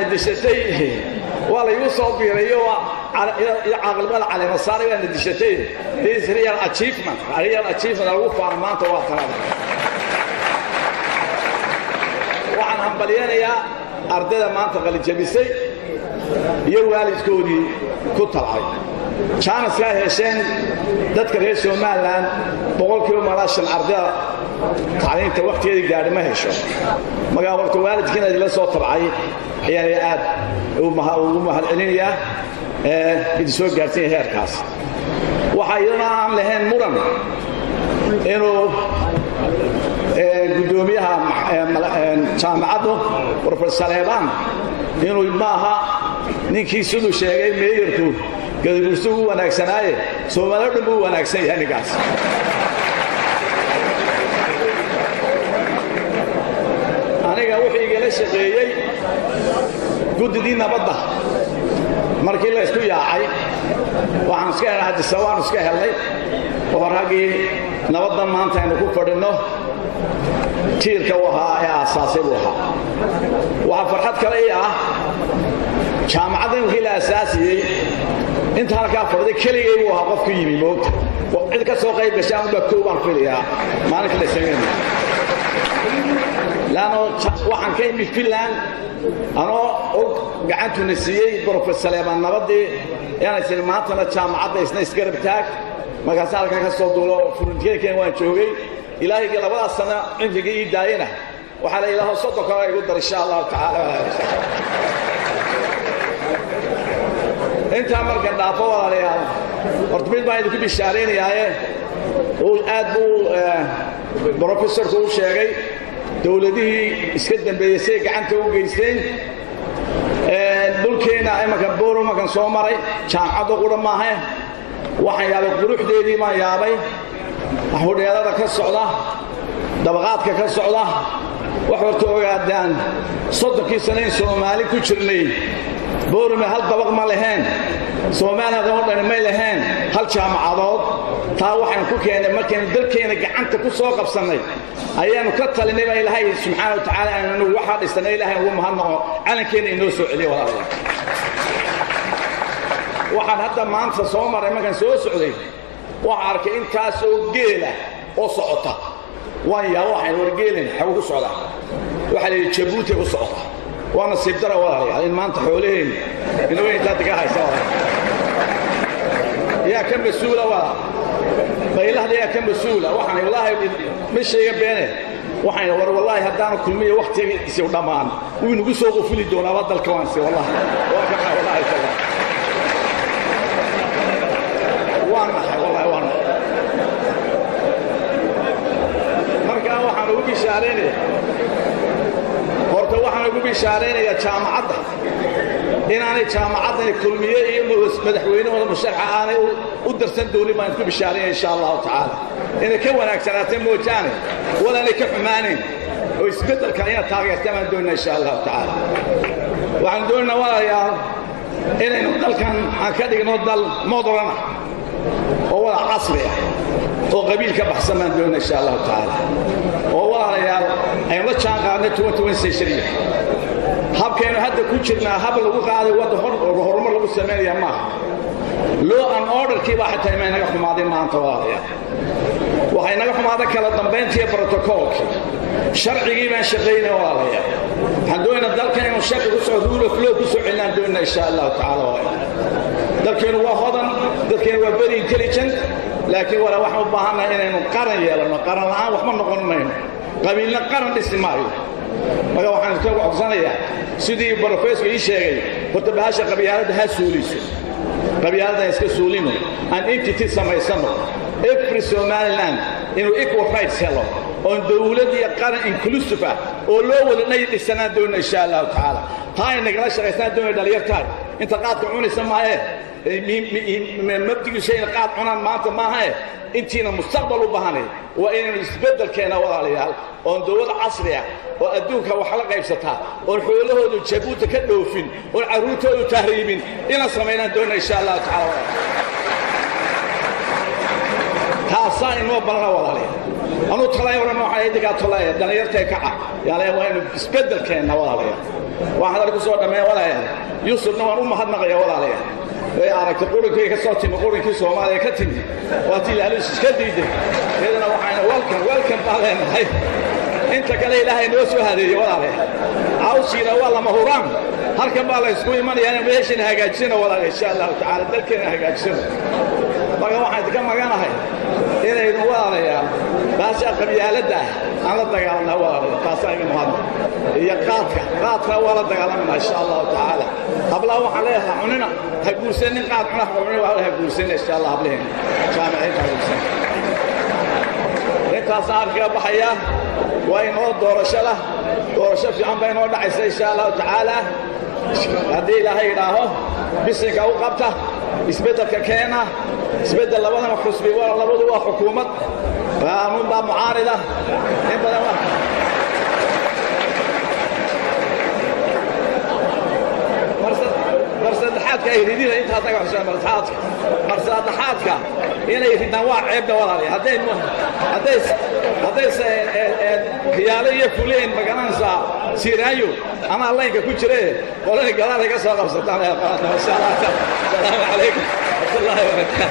ندشتي ولا يوصل بيريو عقل بال على مصاري ندشتي this real achievement لو فارمان تواتر وعن همبليان يا أردنا ما تقل جبسي يوالد كودي كترعي كان سلاح هشين dadka reer Soomaaliland 100% arday tacliinta waqtigeedii gaadhay ma hesho magaalada waalidkiina la soo tabcay ayaa aad u mahadcelinaya mid soo gaartay heerkaas waxa iyana aan lahayn muran inuu gudoomiyaha jaamacaddu Professor Eban inuu maaha ninkii sidoo sheegay meeyarku قدروا وناكسناي سومالو دبو وناكسن yahay nigaas aniga wixii igala shaqeeyay gudidii nabadda markii la isku yaacay waxaan iska helay sawaan iska helay waragii nabadda maanta aynu ku fadhino tiirka waxa ay aasaasay waxa farxad kale ah jaamacadda wixii la aasaasiyay انت halka fadhiday kaliya uu ahaa qofku yimi moogta cid ka soo qayb gashay aan kooban filayaa maalinka la sameeyay laano waxaan ka yimid Finland anoo gacantu nasiyay Professor Eban nabadii yana si maantana jaamacadda isna isgarab taag magaas halka ka soo duulo furuntiyeekeen waan joogay ilaahay labada sano intiga ii daayina waxa la ilaahay soo doqo igu dar insha Allah taala انت مركز دافو ولا يا ارتبط بايد ku bishaareenayay oo aad buu professorku u sheegay dawladihii iska dambeeyay gacanta u geysteen dulkeena ay marka booro markan soo maray jaamacadda qura ma aha waxaan yaabay quruxdeedii ma yaabay waxoodheelada ka socda dabaqaadka ka socda wax warto ogaadaan 30 sano Soomaali ku jirnay boorma hal dabaq ma lahayn Soomaaliya oo dhan ma lahayn hal jaamacadood taa waxaan ku keenay markaan dalkeena gacanta ku soo qabsanay ayaanu ka talinay Ilaahay subhanahu wa ta'ala inuu waxa dhisnay Ilaahay uu mahadnaqo calankeena inoo soo celiyo walaalayaal waxaan hadda maanta soo maray markaan soo socday waxa arkay intaas oo geela oo socota waxaan wargeelin xagu socda waxa la Djibouti u socda وانا سيبدرا والله ما انت حولين انه وين تاتك هاي سوا يا كم مسؤوله والله بيله يا كم مسؤوله وحنا والله مش شيء بينه وحنا والله هدان كلميه وقت سو دمان وينو سو قفلي دونا ودل كوانسي والله وكما والله كذا وانا والله marka waxaan ugu bishaareynay horta waxaan ugu bishaareynaya jaamacadda inaanay jaamacadda kulmiye iyo madaxweynahooda musharaxa aanay u darsan doonin baan ku bishaareynaya insha Allah taala inay ka wanaagsanaato moojaane wala inay ka xumaaneen oo isbedelka ay taageertaan doonaa insha Allah taala waxaan doonaa walaalayaal inaynu dalkan aan ka dhigno dal modern oo wada casri ah oo qabiilka baxsan baan doonaa insha Allah taala oo walaalayaal ay la jaan qaadnay 2020 habkeenu hadda ku jirnaa hab lagu qaaday wada horumar lagu sameeyo ma law and order kiiba xitaa ma inaga xumaadeen maanta walaalayaal waxay naga xumaaday kala dambeyntii protocolki sharcigii baan shaqeynay walaalayaal waxaan doonaa dalkan inuu sharci ku soo rule of law ku soo celinaan doonaa insha Allah taala dalkeenu waa hodan dalkeenu waa very intelligent laakiin wala wax u baahanaa inaynu qaran yeelano qaran la'aan wax ma noqon mayno qabiilna qaran dhismaayo maga waxaan ka codsanayaa sidii professor ii sheegay horta baasha qabyaalada ha suuliso qabyaalada iska suulino an entity samaysano every Somaliland inuu equal rights helo on dawlad iyo qaran inclusive ah oo loo wada dhisana doona insha Allah taala taa inagala shaqeysana doona dhalinyarta inta qaadka cunaysa maahe mabdigu shay qaad cunaan maanta maaha intiina mustaqbal u baahanay waa inaynu isbedelkeena walaalayaal oo dawlad casri ah oo adduunka wax la qaybsata oo xoolahoodu Djibouti ka dhoofin oo caruurtoodu tahriibin ina sameeyaan doona insha Allah taala taasaan inoo balana walaalayaal أنا طلعي ولا ما حد يدك طلعي دنيرتي كعب يعني وين سبدل كأنه ولا عليه واحد اللي كسر ما ولا يعني يوصل نوع ما حد نقيا ولا عليه أراك تقولون كي كسرتي مقولون كي سوى ما يكتمي واتي لعلوش كديده كذا وحنا welcome بعدين هاي أنت كلي إلهي نوسو هذه ولا عليه عاوزين والله مهوران هالكم بالله يسوي من يعني بيش نهاجسنا ولا إن شاء الله تعالى ذلك نهاجسنا بقى واحد كم مكان هاي هنا ينوار يا بس أقم يا لده أنا تقالنا ولا تاسعين مهند هي قاتها ولا تقالنا إن شاء الله تعالى قبله عليها عننا هجوسين قاتنا عننا هجوسين إن شاء الله قبلهم جامعين هجوسين أنت صار كيا بحياة وين هو دور شف عم بين هو دعيس إن شاء الله تعالى هذه لهي راهو بسك أو قبته إثبتك كينا إثبت الله ولا مخصوص بي ولا الله ولا حكومة فمن باب معارضة إنت لا مرسل حاتك يريدين أنت هتقع في مرسل حاتك مرسل حاتك هنا يريد نوع عيب ولا لي هذا خيالية فلين مكان سيرايو أنا الله ينك كوتشري ولا نقدر لك أسوق بسطنا يا السلام عليكم ورحمة الله وبركاته